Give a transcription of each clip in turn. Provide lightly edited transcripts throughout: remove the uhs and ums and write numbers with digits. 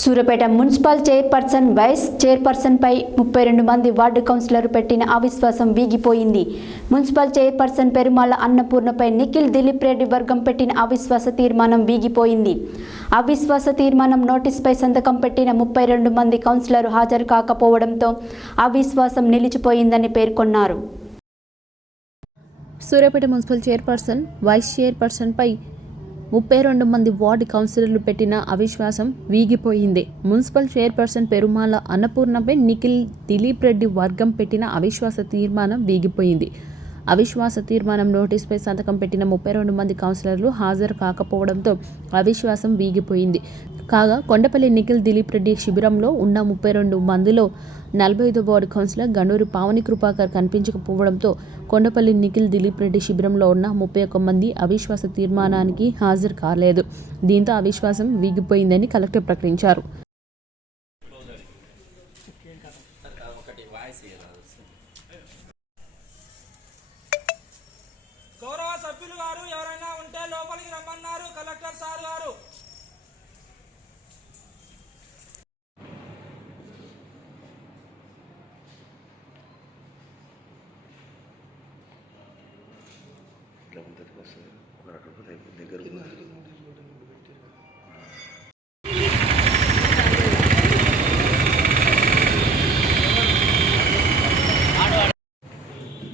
Suryapet municipal chairperson vice చైర్పర్సన్పై 32 మంది ward కౌన్సిలర్లు పెట్టిన అవిశ్వాసం వీగిపోయింది. మున్సిపల్ చైర్పర్సన్ పెరుమాళ అన్నపూర్ణపై నిఖిల్ దిలీప్ రెడ్డి వర్గం పెట్టిన అవిశ్వాస తీర్మానం వీగిపోయింది. అవిశ్వాస తీర్మానం నోటీసుపై సంతకం పెట్టిన 32 మంది కౌన్సిలర్లు హాజరు కాకపోవడంతో అవిశ్వాసం నిలిచిపోయిందని పేర్కొన్నారు. సూర్యాపేట మున్సిపల్ చైర్పర్సన్ వైస్ చైర్పర్సన్పై 32 మంది వార్డు కౌన్సిలర్లు పెట్టిన అవిశ్వాసం వీగిపోయింది. మున్సిపల్ చైర్పర్సన్ పెరుమాళ అన్నపూర్ణపై నిఖిల్ దిలీప్ రెడ్డి వర్గం పెట్టిన అవిశ్వాస తీర్మానం వీగిపోయింది. అవిశ్వాస తీర్మానం నోటీసుపై సంతకం పెట్టిన 32 మంది కౌన్సిలర్లు హాజరు కాకపోవడంతో అవిశ్వాసం వీగిపోయింది. కాగా కొండపల్లి నిఖిల్ దిలీప్ రెడ్డి శిబిరంలో ఉన్న 32 మందిలో 45వ వార్డు కౌన్సిలర్ గన్నూరి పావని కృపాకర్ కనిపించకపోవడంతో కొండపల్లి నిఖిల్ దిలీప్ రెడ్డి శిబిరంలో ఉన్న 31 మంది అవిశ్వాస తీర్మానానికి హాజరు కాలేదు. దీంతో అవిశ్వాసం వీగిపోయిందని కలెక్టర్ ప్రకటించారు. గౌరవ సభ్యులు గారు ఎవరైనా ఉంటే లోపలికి రమ్మన్నారు కలెక్టర్ సార్ గారు.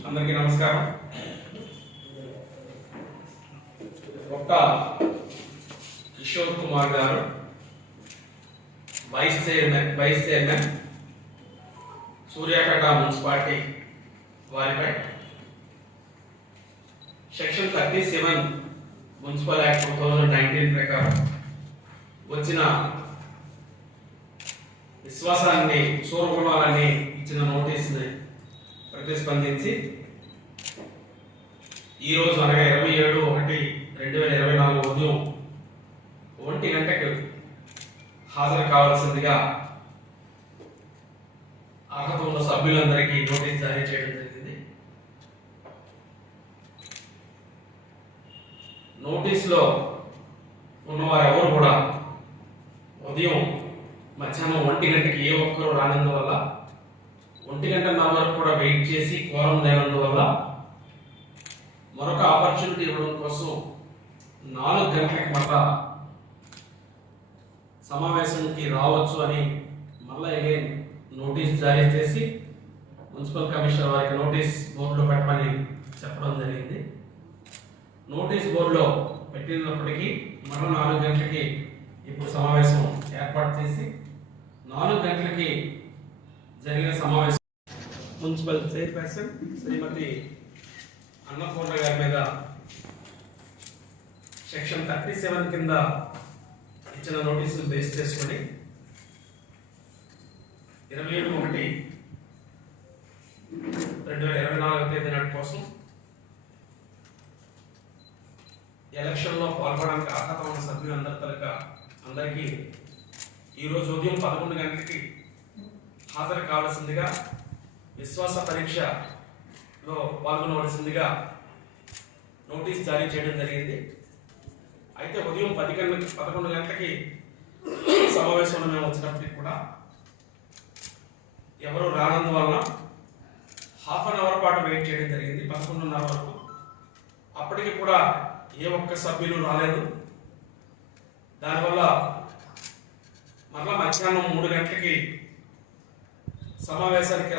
అందరికీ నమస్కారం. కిషోర్ కుమార్ గారు వైస్ చైర్మన్ సూర్యాపేట మున్సిపాలిటీ వారిపై సెక్షన్ 37 మున్సిపల్ యాక్ట్ 2019 ప్రకారం వచ్చిన విశ్వాసాన్ని సూరగుణాలని ఇచ్చిన నోటీసుని ప్రతిస్పందించి ఈరోజు అనగా 27/1/2024 ఉదయం 1 గంటకు హాజరు కావాల్సిందిగా అర్హత ఉన్న సభ్యులందరికీ నోటీస్ జారీ చేయడం జరిగింది. నోటీసులో ఉన్నవారు ఎవరు కూడా ఉదయం మధ్యాహ్నం 1 గంటకి ఏ ఒక్కరు రానందువల్ల 1 గంటన్నర వరకు కూడా వెయిట్ చేసి కోరం లేనందువల్ల మరొక ఆపర్చునిటీ ఇవ్వడం కోసం 4 గంటలకు మళ్ళా సమావేశానికి రావచ్చు అని మళ్ళా అగైన్ నోటీస్ జారీ చేసి మున్సిపల్ కమిషనర్ వారికి నోటీస్ బోర్డులో పెట్టమని చెప్పడం జరిగింది. నోటీస్ బోర్డులో పెట్టినప్పటికీ మరో 4 గంటలకి ఇప్పుడు సమావేశం ఏర్పాటు చేసి 4 గంటలకి జరిగిన సమావేశం మున్సిపల్ చైర్పర్సన్ శ్రీమతి అన్నపూర్ణ గారి మీద సెక్షన్ 37 కింద ఇచ్చిన నోటీసులు బేస్ చేసుకొని 27/1/2024 తేదీ నాటి కోసం ఎలక్షన్లో పాల్గొనడానికి అర్హత ఉన్న అందరికీ ఈరోజు ఉదయం 11 గంటలకి హాజరు కావాల్సిందిగా విశ్వాస పరీక్షలో పాల్గొనవలసిందిగా నోటీస్ జారీ చేయడం జరిగింది. అయితే ఉదయం 11 గంటలకి సమావేశంలో మేము వచ్చినప్పటికి కూడా ఎవరు రానందువలన ½ అన్ అవర్ పాటు వెయిట్ చేయడం జరిగింది 11:30 వరకు. అప్పటికి కూడా ఏ ఒక్క సభ్యులు రాలేదు. దానివల్ల మరలా మధ్యాహ్నం 3 గంటలకి సమావేశానికి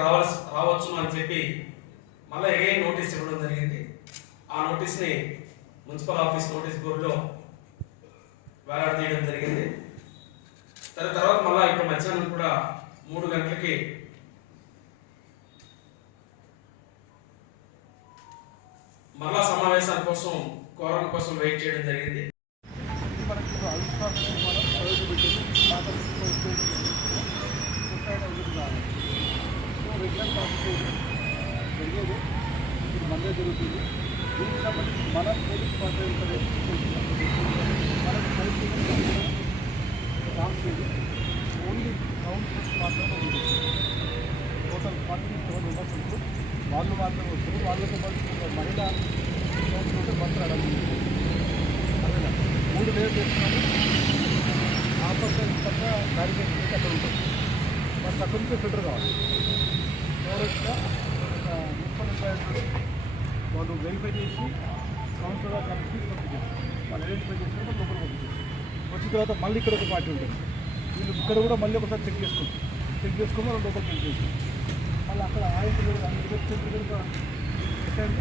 రావచ్చును అని చెప్పి మళ్ళీ అగైన్ నోటీస్ ఇవ్వడం జరిగింది. ఆ నోటీస్ని మున్సిపల్ ఆఫీస్ నోటీస్ బోర్డులో వేలాడదీయడం జరిగింది. తర్వాత మళ్ళీ ఇప్పుడు మధ్యాహ్నం కూడా 3 గంటలకి మళ్ళా సమావేశాల కోసం కోరం కోసం వెయిట్ చేయడం జరిగింది. మందే జరుగుతుంది. దీనికి సంబంధించి మన పోలీస్ డిపార్ట్మెంట్ ఓన్లీ కౌన్సిలర్స్ మాత్రమే ఉంది. టోటల్ 47 మెంబర్స్ ఉంటారు. వాళ్ళు మాత్రమే వస్తారు. వాళ్ళతో పాటు మహిళా కౌన్సిలర్ మాట్లాడాలి. 3 వేలు చేస్తున్నాము. ఆపరేషన్ పక్క కార్యక్రమం మనకు అక్కడి నుంచి ఫిల్టర్ కావాలి. ఎవరు వచ్చినా మున్సిపల్ ఎంప్లాయీస్ వాళ్ళు వెరిఫై చేసి కౌన్సిలర్ కలిసి పంపించేస్తారు. వాళ్ళు ఐడెంటిఫై చేసిన లోపల పంపించేస్తారు. వచ్చిన తర్వాత మళ్ళీ ఇక్కడ ఒక పార్టీ ఉంటుంది. వీళ్ళు ఇక్కడ కూడా మళ్ళీ ఒకసారి చెక్ చేసుకుని వాళ్ళు లోపలికి వెళ్ళేసి మళ్ళీ అక్కడ ఆయన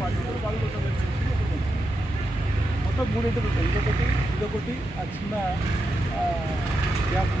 పార్టీ ఉంటుంది. వాళ్ళు కూడా వెరిఫై చేసి లోపలికి వెళ్తారు. మొత్తం 3 ఇంటర్లు ఉంటాయి. ఇదొకటి ఆ చిన్న గ్యాప్